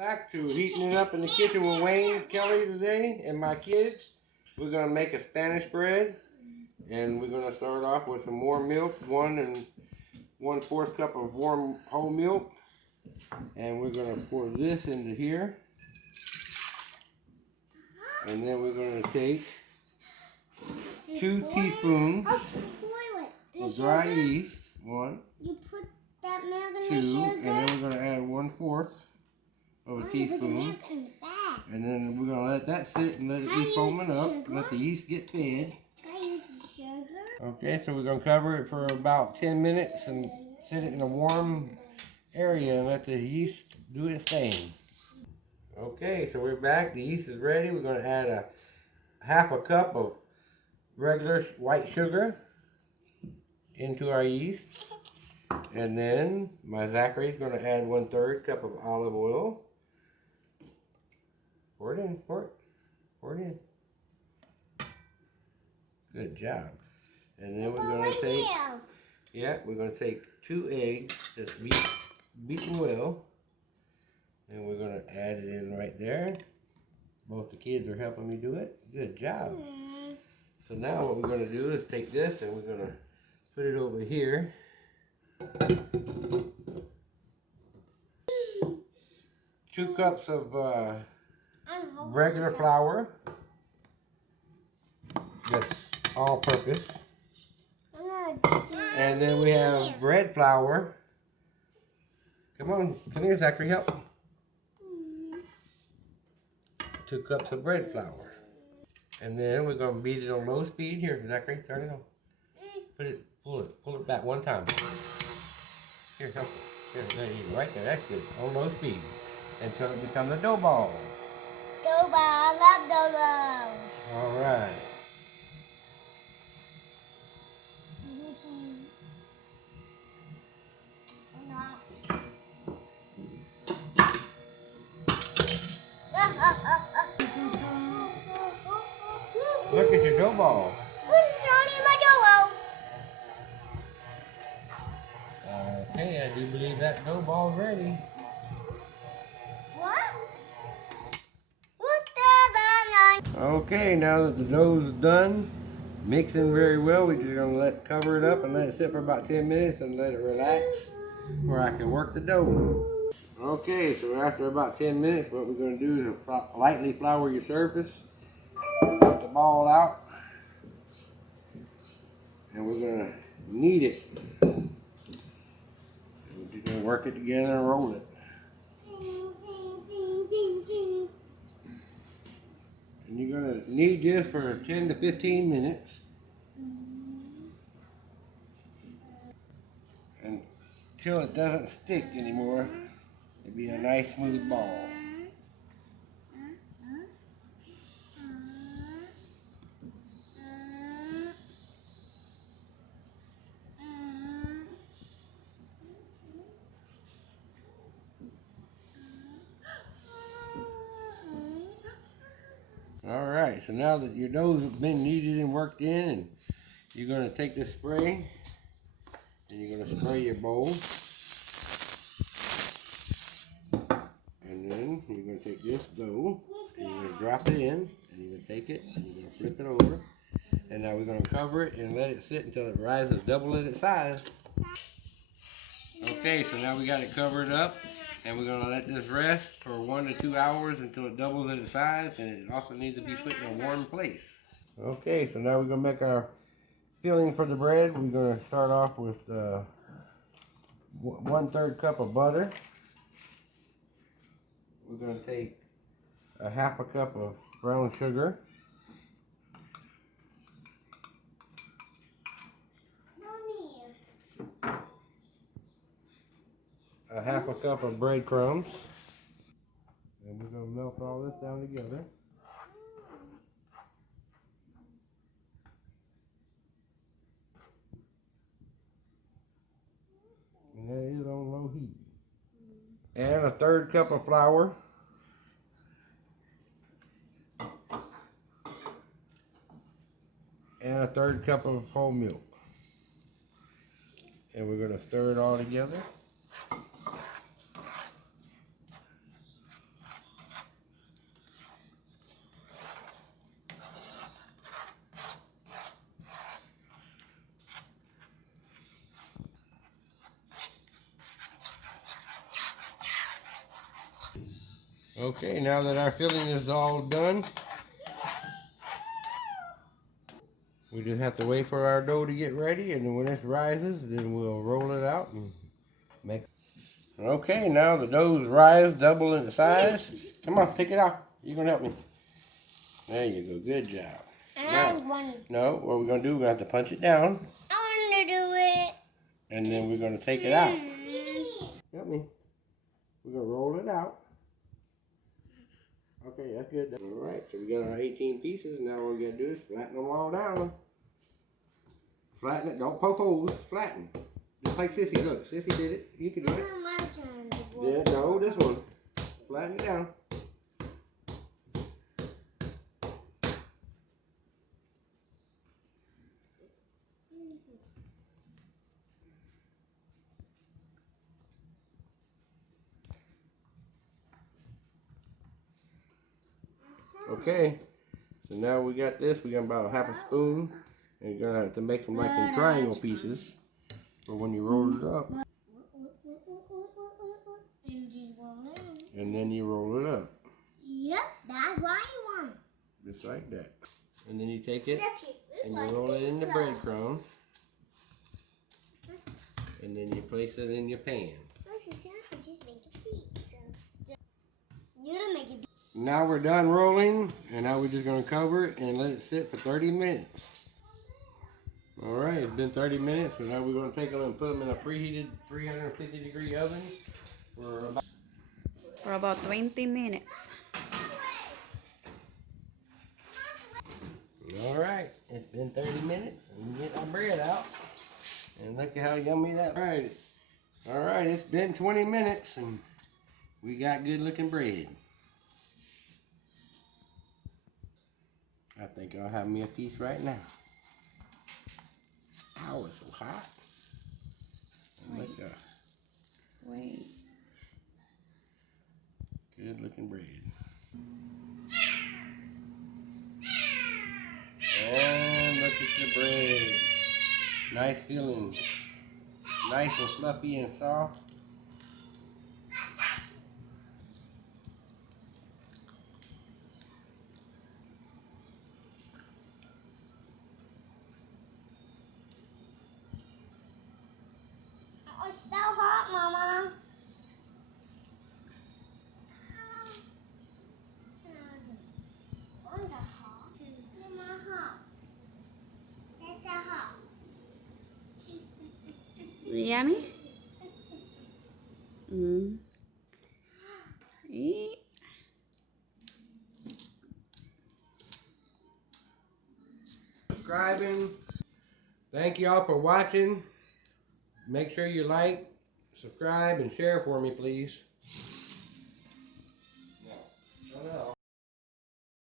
Back to heating it up in the kitchen with Wayne Kelly today and my kids. We're going to make a Spanish bread, and we're going to start off with some warm milk, 1 1/4 cup of warm whole milk, and we're going to pour this into here, and then we're going to take 2 teaspoons of dry yeast, 1, you put that milk in 2, the sugar? and then we're going to add 1/4 of a teaspoon, and then we're going to let that sit and let it be foaming up, let the yeast get fed. Okay, so we're going to cover it for about 10 minutes and sit it in a warm area and let the yeast do its thing. Okay, so we're back. The yeast is ready. We're going to add a 1/2 cup of regular white sugar into our yeast. And then my Zachary's going to add 1/3 cup of olive oil. Pour it in, pour it in. Good job. And then we're going to take, we're going to take 2 eggs that's beaten well. And we're going to add it in right there. Both the kids are helping me do it. Good job. So now what we're going to do is take this and we're going to put it over here. 2 cups of regular flour, just all purpose. And then we have bread flour. Come here, Zachary, help. 2 cups of bread flour. And then we're going to beat it on low speed. Here, Zachary, turn it on. Pull it back 1 time. Here, help it. Here, there you go, right there, that's good. On low speed. Until it becomes a dough ball. Dough ball, I love dough balls. All right. Look at your dough ball. Okay, I do believe that dough ball's ready. Okay, now that the dough's done, mixing very well, we're just going to cover it up and let it sit for about 10 minutes and let it relax where I can work the dough. Okay, so after about 10 minutes, what we're going to do is lightly flour your surface, put the ball out, and we're going to knead it. We're just going to work it together and roll it. And you're going to knead this for 10 to 15 minutes until it doesn't stick anymore. It'll be a nice smooth ball. Alright, so now that your dough's been kneaded and worked in, and you're going to take this spray and you're going to spray your bowl. And then you're going to take this dough and you're going to drop it in, and you're going to take it and you're going to flip it over. And now we're going to cover it and let it sit until it rises double in its size. Okay, so now we got it covered up. And we're going to let this rest for 1 to 2 hours until it doubles in size, and it also needs to be put in a warm place. Okay, so now we're going to make our filling for the bread. We're going to start off with 1/3 cup of butter. We're going to take a 1/2 cup of brown sugar. A 1/2 cup of breadcrumbs, and we're going to melt all this down together. And that is on low heat. And a 1/3 cup of flour. And a 1/3 cup of whole milk. And we're going to stir it all together. Okay, now that our filling is all done, we just have to wait for our dough to get ready, and then when it rises, then we'll roll it out and make. Okay, now the dough's rise, double in size. Come on, take it out. You're gonna help me. There you go. Good job. No, what we're gonna do? We're gonna have to punch it down. I want to do it. And then we're gonna take it out. Help me. We're gonna roll it out. Okay, that's good. All right, so we got our 18 pieces. Now what we gotta do is flatten them all down. Flatten it. Don't poke holes. Flatten. Just like Sissy. Look, Sissy did it. You can do it. My turn. Yeah, no, this one. Flatten it down. Okay, so now we got this. We got about half a spoon, and you're gonna have to make them like in triangle pieces for when you roll it up. And then you roll it up. Yep, that's what I want. Just like that. And then you take it and you roll it in the breadcrumbs. And then you place it in your pan. Now we're done rolling, and now we're just going to cover it and let it sit for 30 minutes. Alright, it's been 30 minutes, so now we're going to take them and put them in a preheated 350-degree oven for about 20 minutes. Alright, it's been 30 minutes, and we get our bread out. And look at how yummy that is. Alright, it's been 20 minutes, and we got good looking bread. I think I'll have me a piece right now. Ow, it's so hot. Wait. Good looking bread. Oh, look at the bread. Nice feeling. Nice and fluffy and soft. It's still hot, Mama. One's hot. Mama, hot. That's hot. Yummy? Eat. Subscribing. Thank y'all for watching. Make sure you like, subscribe, and share for me, please.